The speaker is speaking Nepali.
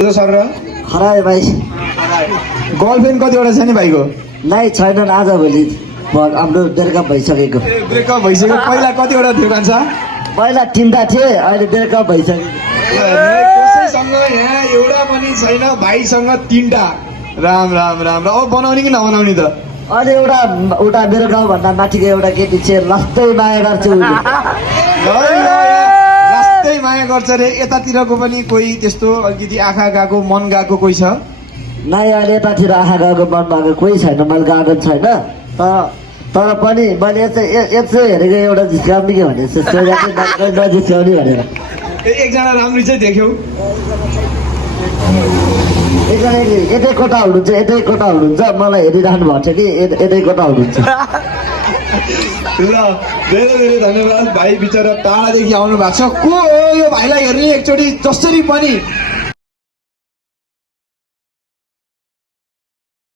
सर र हरायो भाइ। गर्लफ्रेन्ड कतिवटा छ नि भाइको? नै छैनन्, आजभोलि हाम्रो ब्रेकअप भइसकेको। ब्रेकअप भइसक्यो। पहिला कतिवटा थियो भन्छ? पहिला 3टा थिए, अहिले ब्रेकअप भइसक्यो। कसैसँग यहाँ एउटा पनि छैन, भाइसँग 3टा। राम राम राम। अब बनाउने कि नबनाउने त? अहिले एउटा मेरो गाउँभन्दा माथिको एउटा केटी चाहिँ लस्तै माया गर्छ उसले। लास्टै माया गर्छ रे। यतातिरको पनि कोही त्यस्तो अलिकति आँखा गएको मन गएको कोही छ? नै अहिले यतातिर आँखा गएको मन भएको कोही छैन, मैले गएको छैन। तर पनि मैले यसो हेरेको एउटा जिस्काउने के भने नजिस्काउने भनेर। एकजना राम्रो चाहिँ देख्यौ? एकजना यतै कोटा हुनुहुन्छ, मलाई हेरिराख्नु भएको छ कि यतै कोटा हुनुहुन्छ। ल धेरै धेरै धन्यवाद। भाइ बिचरा टाढादेखि आउनु भएको छ। को हो यो भाइलाई हेर्ने एकचोटि जसरी पनि